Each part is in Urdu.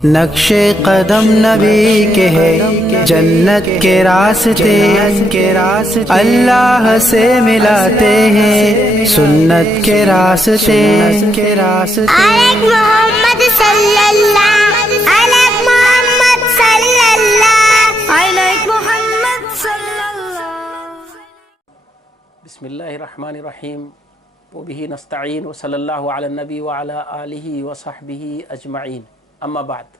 نقشے قدم نبی کے ہے جنت کے راستے اللہ سے ملاتے ہیں سنت کے راستے الگ محمد صلی اللہ الگ محمد صلی اللہ الگ محمد صلی اللہ. بسم اللہ الرحمن الرحیم وبہ نستعین وصلی اللہ علی النبی وعلی آلہ وصحبہ اجمعین. اما بعد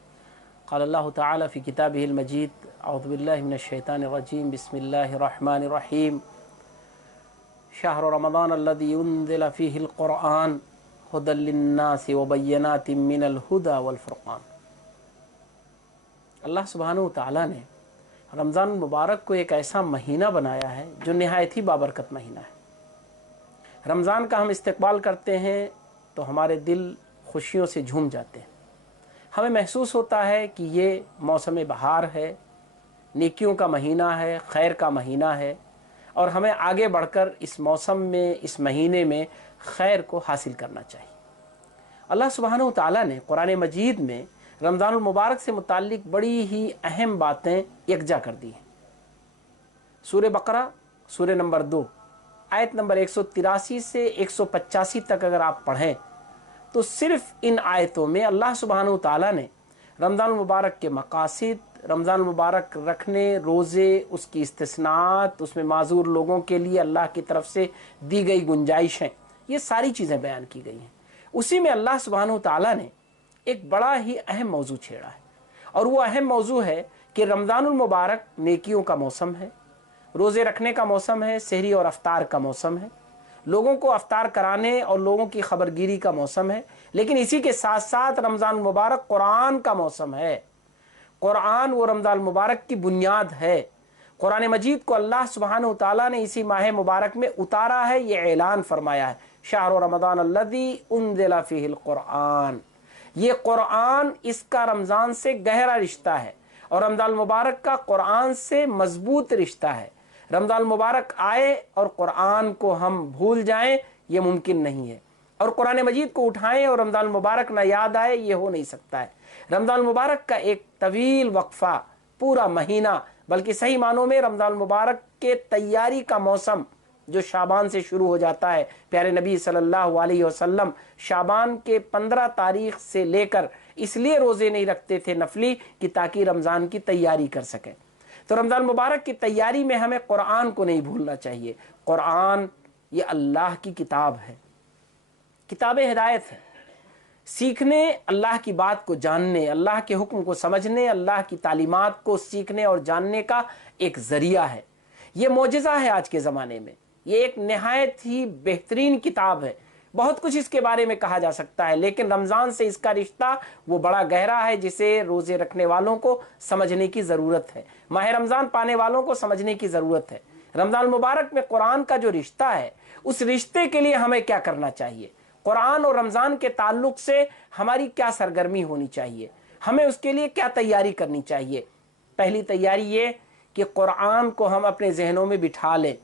قال اللہ تعالی فی کتابہ المجید اعوذ باللہ من الشیطان الرجیم بسم اللہ الرحمن الرحیم شہر رمضان الذی انزل فیہ القرآن ھدی للناس وبینات من الھدی والفرقان. اللہ سبحانہ وتعالی نے رمضان المبارک کو ایک ایسا مہینہ بنایا ہے جو نہایت ہی بابرکت مہینہ ہے. رمضان کا ہم استقبال کرتے ہیں تو ہمارے دل خوشیوں سے جھوم جاتے ہیں. ہمیں محسوس ہوتا ہے کہ یہ موسم بہار ہے، نیکیوں کا مہینہ ہے، خیر کا مہینہ ہے، اور ہمیں آگے بڑھ کر اس موسم میں، اس مہینے میں خیر کو حاصل کرنا چاہیے. اللہ سبحانہ وتعالی نے قرآن مجید میں رمضان المبارک سے متعلق بڑی ہی اہم باتیں یکجا کر دی ہیں. سورہ بقرہ سورہ نمبر 2 آیت نمبر 183 سے 185 تک اگر آپ پڑھیں تو صرف ان آیتوں میں اللہ سبحانہ وتعالی نے رمضان المبارک کے مقاصد، رمضان المبارک رکھنے، روزے، اس کی استثناءات، اس میں معذور لوگوں کے لیے اللہ کی طرف سے دی گئی گنجائشیں، یہ ساری چیزیں بیان کی گئی ہیں. اسی میں اللہ سبحانہ وتعالی نے ایک بڑا ہی اہم موضوع چھیڑا ہے، اور وہ اہم موضوع ہے کہ رمضان المبارک نیکیوں کا موسم ہے، روزے رکھنے کا موسم ہے، سحری اور افطار کا موسم ہے، لوگوں کو افطار کرانے اور لوگوں کی خبرگیری کا موسم ہے. لیکن اسی کے ساتھ ساتھ رمضان المبارک قرآن کا موسم ہے. قرآن وہ رمضان المبارک کی بنیاد ہے. قرآن مجید کو اللہ سبحانہ وتعالی نے اسی ماہ مبارک میں اتارا ہے. یہ اعلان فرمایا ہے شہر رمضان الذی انزل فیہ القرآن. یہ قرآن، اس کا رمضان سے گہرا رشتہ ہے، اور رمضان المبارک کا قرآن سے مضبوط رشتہ ہے. رمضان المبارک آئے اور قرآن کو ہم بھول جائیں، یہ ممکن نہیں ہے. اور قرآن مجید کو اٹھائیں اور رمضان المبارک نہ یاد آئے، یہ ہو نہیں سکتا ہے. رمضان المبارک کا ایک طویل وقفہ، پورا مہینہ، بلکہ صحیح معنوں میں رمضان المبارک کے تیاری کا موسم جو شعبان سے شروع ہو جاتا ہے. پیارے نبی صلی اللہ علیہ وسلم شعبان کے 15 تاریخ سے لے کر اس لیے روزے نہیں رکھتے تھے نفلی کہ تاکہ رمضان کی تیاری کر سکیں. تو رمضان مبارک کی تیاری میں ہمیں قرآن کو نہیں بھولنا چاہیے. قرآن یہ اللہ کی کتاب ہے، کتاب ہدایت ہے. سیکھنے، اللہ کی بات کو جاننے، اللہ کے حکم کو سمجھنے، اللہ کی تعلیمات کو سیکھنے اور جاننے کا ایک ذریعہ ہے. یہ معجزہ ہے آج کے زمانے میں. یہ ایک نہایت ہی بہترین کتاب ہے. بہت کچھ اس کے بارے میں کہا جا سکتا ہے، لیکن رمضان سے اس کا رشتہ وہ بڑا گہرا ہے جسے روزے رکھنے والوں کو سمجھنے کی ضرورت ہے، ماہ رمضان پانے والوں کو سمجھنے کی ضرورت ہے. رمضان المبارک میں قرآن کا جو رشتہ ہے، اس رشتے کے لیے ہمیں کیا کرنا چاہیے، قرآن اور رمضان کے تعلق سے ہماری کیا سرگرمی ہونی چاہیے، ہمیں اس کے لیے کیا تیاری کرنی چاہیے. پہلی تیاری یہ کہ قرآن کو ہم اپنے ذہنوں میں بٹھا لیں،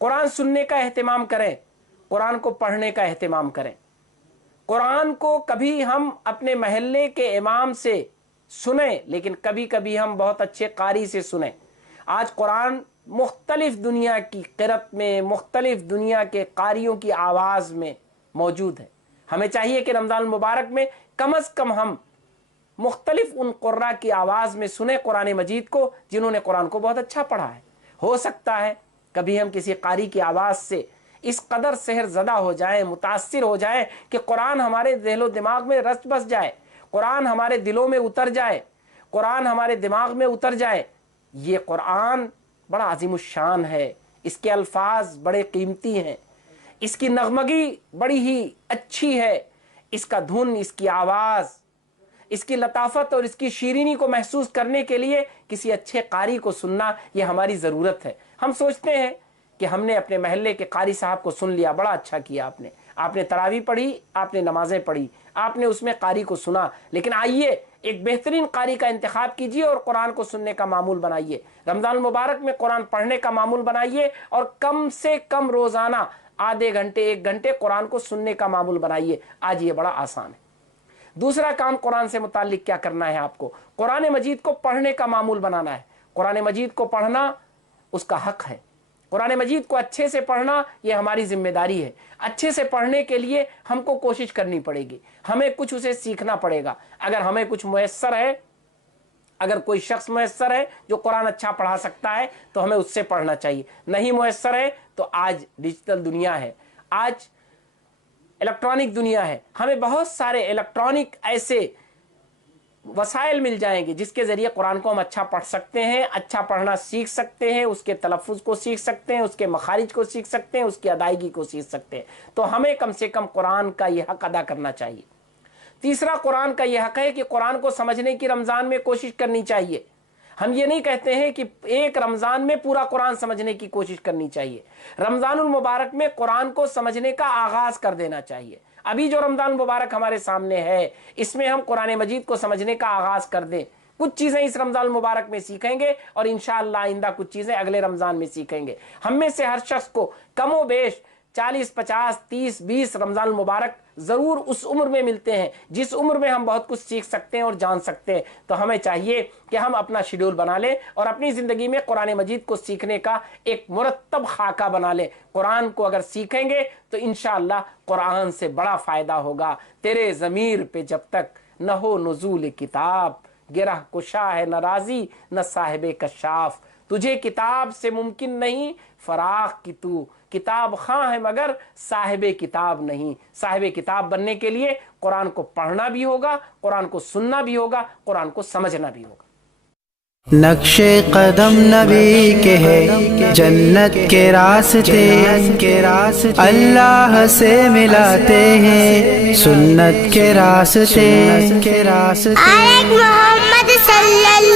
قرآن سننے کا اہتمام کریں، قرآن کو پڑھنے کا اہتمام کریں. قرآن کو کبھی ہم اپنے محلے کے امام سے سنیں، لیکن کبھی کبھی ہم بہت اچھے قاری سے سنیں. آج قرآن مختلف دنیا کی قرأت میں، مختلف دنیا کے قاریوں کی آواز میں موجود ہے. ہمیں چاہیے کہ رمضان المبارک میں کم از کم ہم مختلف ان قراء کی آواز میں سنیں قرآن مجید کو جنہوں نے قرآن کو بہت اچھا پڑھا ہے. ہو سکتا ہے کبھی ہم کسی قاری کی آواز سے اس قدر سحر زدہ ہو جائیں، متاثر ہو جائیں کہ قرآن ہمارے ذہن و دماغ میں رچ بس جائے، قرآن ہمارے دلوں میں اتر جائے، قرآن ہمارے دماغ میں اتر جائے. یہ قرآن بڑا عظیم الشان ہے، اس کے الفاظ بڑے قیمتی ہیں، اس کی نغمگی بڑی ہی اچھی ہے، اس کا دھن، اس کی آواز، اس کی لطافت اور اس کی شیرینی کو محسوس کرنے کے لیے کسی اچھے قاری کو سننا یہ ہماری ضرورت ہے. ہم سوچتے ہیں کہ ہم نے اپنے محلے کے قاری صاحب کو سن لیا، بڑا اچھا کیا آپ نے تراویح پڑھی، آپ نے نمازیں پڑھی، آپ نے اس میں قاری کو سنا. لیکن آئیے ایک بہترین قاری کا انتخاب کیجئے اور قرآن کو سننے کا معمول بنائیے. رمضان المبارک میں قرآن پڑھنے کا معمول بنائیے، اور کم سے کم روزانہ آدھے گھنٹے 1 گھنٹے قرآن کو سننے کا معمول بنائیے. آج یہ بڑا آسان ہے. دوسرا کام قرآن سے متعلق کیا کرنا ہے آپ کو؟ قرآن مجید کو پڑھنے کا معمول بنانا ہے. قرآن مجید کو پڑھنا اس کا حق ہے. قرآن مجید کو اچھے سے پڑھنا یہ ہماری ذمہ داری ہے. اچھے سے پڑھنے کے لیے ہم کو کوشش کرنی پڑے گی, ہمیں کچھ اسے سیکھنا پڑے گا. اگر ہمیں کچھ میسر ہے, اگر کوئی شخص میسر ہے جو قرآن اچھا پڑھا سکتا ہے تو ہمیں اس سے پڑھنا چاہیے. نہیں میسر ہے تو آج ڈیجیٹل دنیا ہے, آج الیکٹرانک دنیا ہے, ہمیں بہت سارے الیکٹرانک ایسے وسائل مل جائیں گے جس کے ذریعے قرآن کو ہم اچھا پڑھ سکتے ہیں, اچھا پڑھنا سیکھ سکتے ہیں, اس کے تلفظ کو سیکھ سکتے ہیں, اس کے مخارج کو سیکھ سکتے ہیں, اس کی ادائیگی کو سیکھ سکتے ہیں. تو ہمیں کم سے کم قرآن کا یہ حق ادا کرنا چاہیے. تیسرا قرآن کا یہ حق ہے کہ قرآن کو سمجھنے کی رمضان میں کوشش کرنی چاہیے. ہم یہ نہیں کہتے ہیں کہ ایک رمضان میں پورا قرآن سمجھنے کی کوشش کرنی چاہیے. رمضان المبارک میں قرآن کو سمجھنے کا آغاز کر دینا چاہیے. ابھی جو رمضان المبارک ہمارے سامنے ہے اس میں ہم قرآن مجید کو سمجھنے کا آغاز کر دیں. کچھ چیزیں اس رمضان المبارک میں سیکھیں گے اور انشاءاللہ آئندہ کچھ چیزیں اگلے رمضان میں سیکھیں گے. ہم میں سے ہر شخص کو کم و بیش 40 50 30 20 رمضان المبارک ضرور اس عمر میں ملتے ہیں جس عمر میں ہم بہت کچھ سیکھ سکتے ہیں اور جان سکتے ہیں. تو ہمیں چاہیے کہ ہم اپنا شیڈول بنا لیں اور اپنی زندگی میں قرآن مجید کو سیکھنے کا ایک مرتب خاکہ بنا لیں. قرآن کو اگر سیکھیں گے تو انشاءاللہ قرآن سے بڑا فائدہ ہوگا. تیرے ضمیر پہ جب تک نہ ہو نزول کتاب, گرہ کشا ہے نہ راضی نہ صاحب کشاف. تجھے کتاب سے ممکن نہیں فراغ کی تو کتاب خواں ہے مگر صاحب کتاب نہیں. صاحب کتاب بننے کے لیے قرآن کو پڑھنا بھی ہوگا, قرآن کو سننا بھی ہوگا, قرآن کو سمجھنا بھی ہوگا. نقش قدم نبی کے ہے جنت کے راستے, اللہ سے ملاتے ہیں سنت کے راستے. محمد صلی اللہ